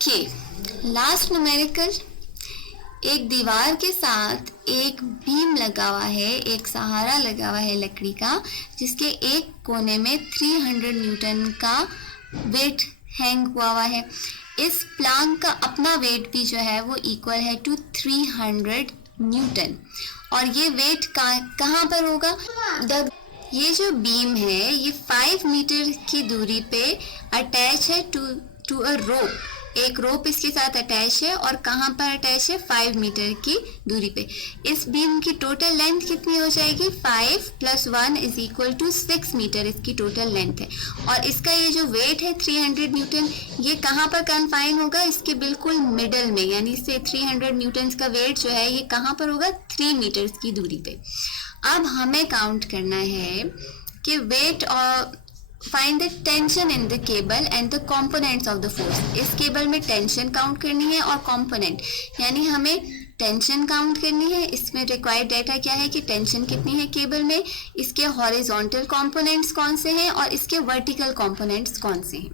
के last numerical, एक दीवार के साथ एक बीम लगा हुआ है, एक सहारा लगा हुआ है लकड़ी का, जिसके एक कोने में 300 न्यूटन का वेट हैंग हुआ है। इस प्लांक का अपना वेट भी जो है वो इक्वल है टू 300 न्यूटन। और ये वेट कहाँ पर होगा? ये जो बीम है ये 5 मीटर की दूरी पे अटैच है टू अ रोप। एक रोप इसके साथ अटैच है और कहाँ पर अटैच है? 5 मीटर की दूरी पे। इस बीम की टोटल लेंथ कितनी हो जाएगी? 5 + 1 = 6 मीटर इसकी टोटल लेंथ है। और इसका ये जो वेट है 300 न्यूटन, ये कहाँ पर कन्फाइन होगा? इसके बिल्कुल मिडल में, यानी इससे 300 न्यूटन का वेट जो है ये कहाँ पर होगा? 3 मीटर्स की दूरी पे। अब हमें काउंट करना है कि वेट और find the tension in the cable and the components of the force. इस केबल में टेंशन काउंट करनी है और कंपोनेंट, यानी हमें टेंशन काउंट करनी है। इसमें रिक्वायर्ड डाटा क्या है कि टेंशन कितनी है केबल में, इसके हॉरिजॉन्टल कंपोनेंट्स कौन से हैं और इसके वर्टिकल कंपोनेंट्स कौन से हैं।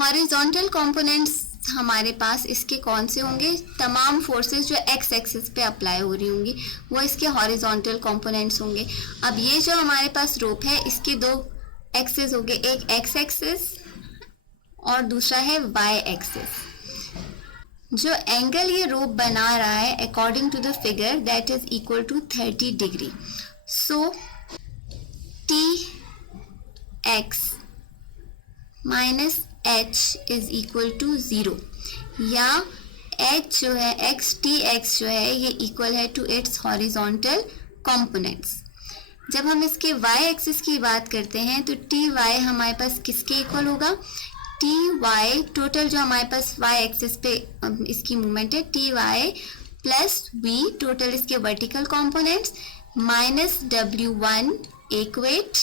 हॉरिजॉन्टल कंपोनेंट्स हमारे पास इसके कौन से होंगे? तमाम फोर्सेस जो एक्स एक्सिस पे अप्लाई हो रही होंगी वो इसके हॉरिजॉन्टल कंपोनेंट्स होंगे। अब ये जो हमारे पास रोप है इसके दो एक्सिस हो गए, एक एक्स एक्सिस और दूसरा है वाई एक्सिस। जो एंगल ये रोप बना रहा है according to the figure that is equal to 30 degree. So T X minus H is equal to 0, या एच जो है एक्स टी एक्स जो है ये इक्वल है टू इट्स हॉरिजॉन्टल कंपोनेंट्स। जब हम इसके y एक्सिस की बात करते हैं तो टी वाई हमारे पास किसके इक्वल होगा? टी वाई टोटल जो हमारे पास y एक्सिस पे इसकी मूवमेंट है T Y plus V total इसके वर्टिकल कंपोनेंट्स माइनस W1 एक वेट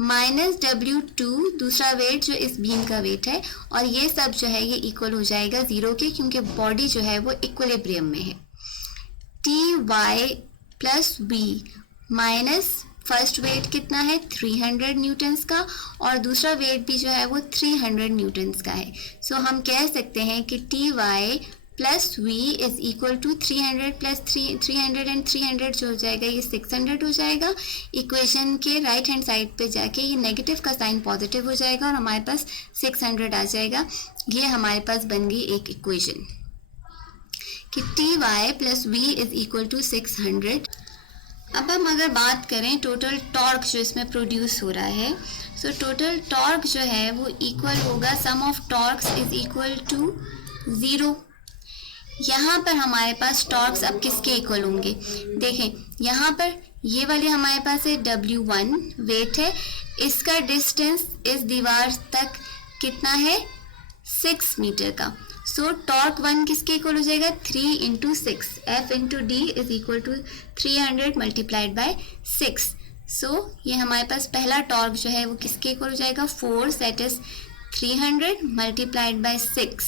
माइनस W2 दूसरा वेट जो इस बीम का वेट है, और ये सब जो है ये इक्वल हो जाएगा 0 के, क्योंकि बॉडी जो है वो इक्विलिब्रियम में है। T Y plus V minus first weight कितना है? 300 न्यूटन्स का, और दूसरा वेट भी जो है वो 300 न्यूटन्स का है। सो हम कह सकते हैं कि T Y plus V is equal to 300 plus 300 and 300 जो हो जाएगा ये 600 हो जाएगा। इक्वेशन के राइट हैंड साइड पे जाके ये नेगेटिव का साइन पॉजिटिव हो जाएगा और हमारे पास 600 आ जाएगा। ये हमारे पास बन गई एक इक्वेशन कि T Y plus V is equal to 600। अब हम अगर बात करें टोटल टॉर्क जो इसमें प्रोड्यूस हो रहा है, सो टोटल टॉर्क जो है वो इक्वल होगा sum of torques is equal to 0। यहाँ पर हमारे पास टॉर्क्स अब किसके इक्वल होंगे? देखें यहाँ पर ये वाले हमारे पास है W1 वेट है, इसका डिस्टेंस इस दीवार तक कितना है? 6 मीटर का। सो टॉर्क 1 किसके इक्वल हो जाएगा? 3 × 6, F × D is equal to 300 multiplied by 6। So ये हमारे पास पहला टॉर्क जो है वो किसके इक्वल हो जाएगा? Force that is 300 multiplied by 6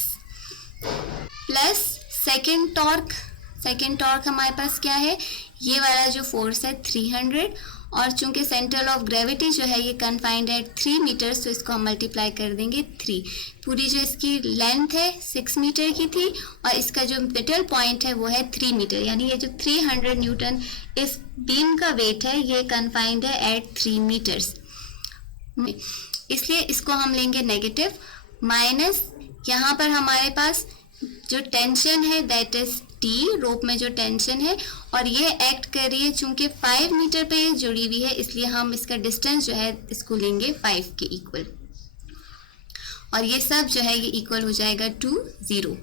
plus second torque हमारे पास क्या है? ये वाला जो फोर्स है 300, और चूंकि सेंटर ऑफ ग्रेविटी जो है ये कन्फाइंड है 3 मीटर्स, तो इसको हम मल्टीप्लाई कर देंगे 3। पूरी जो इसकी लेंथ है 6 मीटर की थी और इसका जो मिडल पॉइंट है वो है 3 मीटर, यानी ये जो 300 न्यूटन इस बीम का वेट है ये कन्फाइंड है एट 3 मीटर्स, इसलिए इसको हम लेंगे नेगेटिव। माइनस यहाँ पर हमारे पास जो टेंशन है दैट इज टी, रोप में जो टेंशन है, और ये एक्ट कर रही है चूंकि 5 मीटर पे जुड़ी हुई है, इसलिए हम इसका डिस्टेंस जो है इसको लेंगे 5 के इक्वल, और ये सब जो है ये इक्वल हो जाएगा टू 0।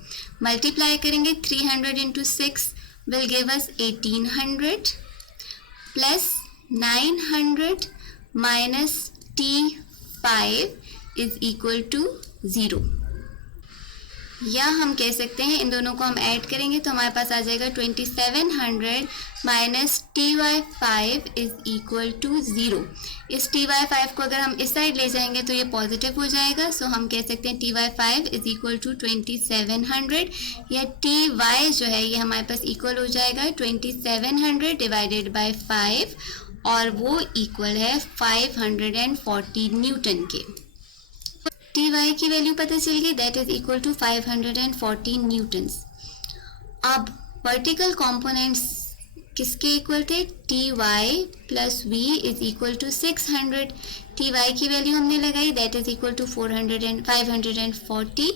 मल्टीप्लाई करेंगे 300 × 6 will give us 1800 plus 900 minus T5 is equal to 0। या हम कह सकते हैं इन दोनों को हम ऐड करेंगे तो हमारे पास आ जाएगा 2700 minus Ty5 is equal to 0। इस Ty5 को अगर हम इस साइड ले जाएंगे तो ये पॉजिटिव हो जाएगा, सो हम कह सकते हैं Ty5 इज इक्वल टू 2700, या Ty जो है ये हमारे पास इक्वल हो जाएगा 2700 डिवाइडेड बाय 5, और वो इक्वल है 540 न्यूटन के। टी वाई की वैल्यू पता चल गई, that is equal to 540 newtons. अब वर्टिकल कंपोनेंट्स किसके इक्वल थे, T Y plus V is equal to 600। T Y की वैल्यू हमने लगाई, that is equal to 540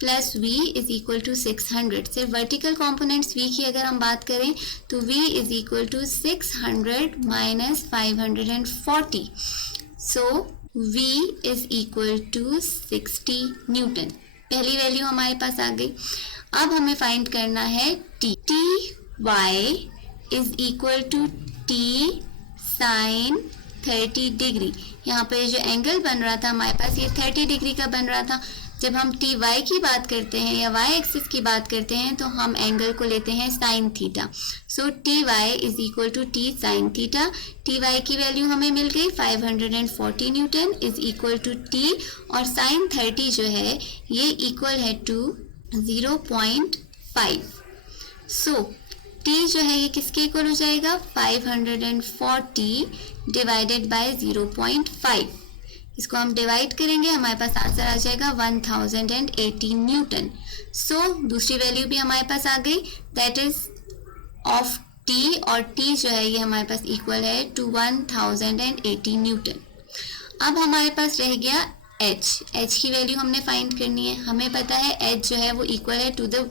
plus V is equal to 600। सिर्फ वर्टिकल कंपोनेंट्स वी की अगर हम बात करें तो V is equal to 600 minus 540, so V is equal to 60 newton. पहली वैल्यू हमारे पास आ गई। अब हमें फाइंड करना है T Y is equal to T sine 30 degree. यहाँ पर जो एंगल बन रहा था हमारे पास ये 30 डिग्री का बन रहा था। जब हम टी वाई की बात करते हैं या वाई एक्सिस की बात करते हैं तो हम एंगल को लेते हैं sine theta. So T Y is equal to T sine theta. T Y की वैल्यू हमें मिल गई 540 newton is equal to T, और साइन 30 जो है ये इक्वल है टू 0.5। सो टी जो है ये किसके इक्वल हो जाएगा, 540 डिवाइडेड बाय 0.5। इसको हम डिवाइड करेंगे, हमारे पास आंसर आ जाएगा 1080 न्यूटन। सो दूसरी वैल्यू भी हमारे पास आ गई, दैट इज ऑफ टी, और टी जो है ये हमारे पास इक्वल है टू 1080 न्यूटन। अब हमारे पास रह गया एच की वैल्यू हमने फाइंड करनी है। हमें पता है एच जो है वो इक्वल है to the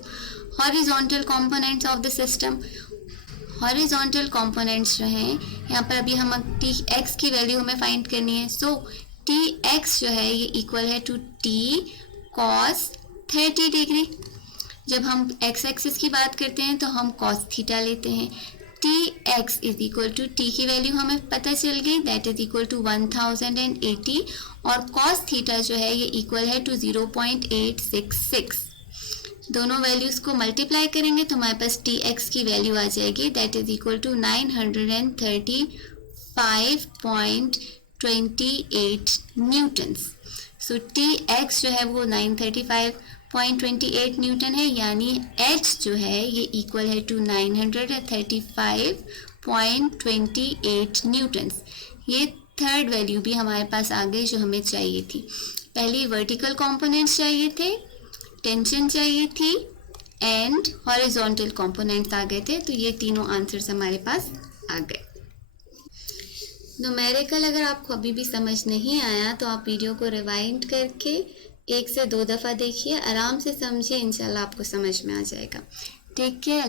horizontal components of the system. Horizontal components जो हैं यहाँ पर अभी हम टी एक्स की वैल्यू हमें फाइंड करनी है। सो टी एक्स जो है ये इक्वल है टू टी कॉस 30 डिग्री। जब हम एक्स एक्सिस की बात करते हैं तो हम कॉस थीटा लेते हैं। T X is equal to T की वैल्यू हमें पता चल गई, दैट इज इक्वल टू 1080, और कॉस थीटा जो है ये इक्वल है टू 0.866। दोनों वैल्यूज़ को मल्टीप्लाई करेंगे तो हमारे पास टी एक्स की वैल्यू आ जाएगी, that is equal to 935.28 newtons. So T X जो है वो 935.28 न्यूटन है, यानी एच जो है ये इक्वल है टू 935.28 न्यूटन्स। ये थर्ड वैल्यू भी हमारे पास आ गई जो हमें चाहिए थी। पहली वर्टिकल कंपोनेंट्स चाहिए थे, टेंशन चाहिए थी, एंड हॉरिजॉन्टल कंपोनेंट्स आ गए थे। तो ये तीनों आंसर्स हमारे पास आ गए। न्यूमेरिकल अगर आपको अभी भी समझ नहीं आया तो आप वीडियो को रिवाइंड करके 1 से 2 दफ़ा देखिए, आराम से समझिए, इंशाल्लाह आपको समझ में आ जाएगा। Take care.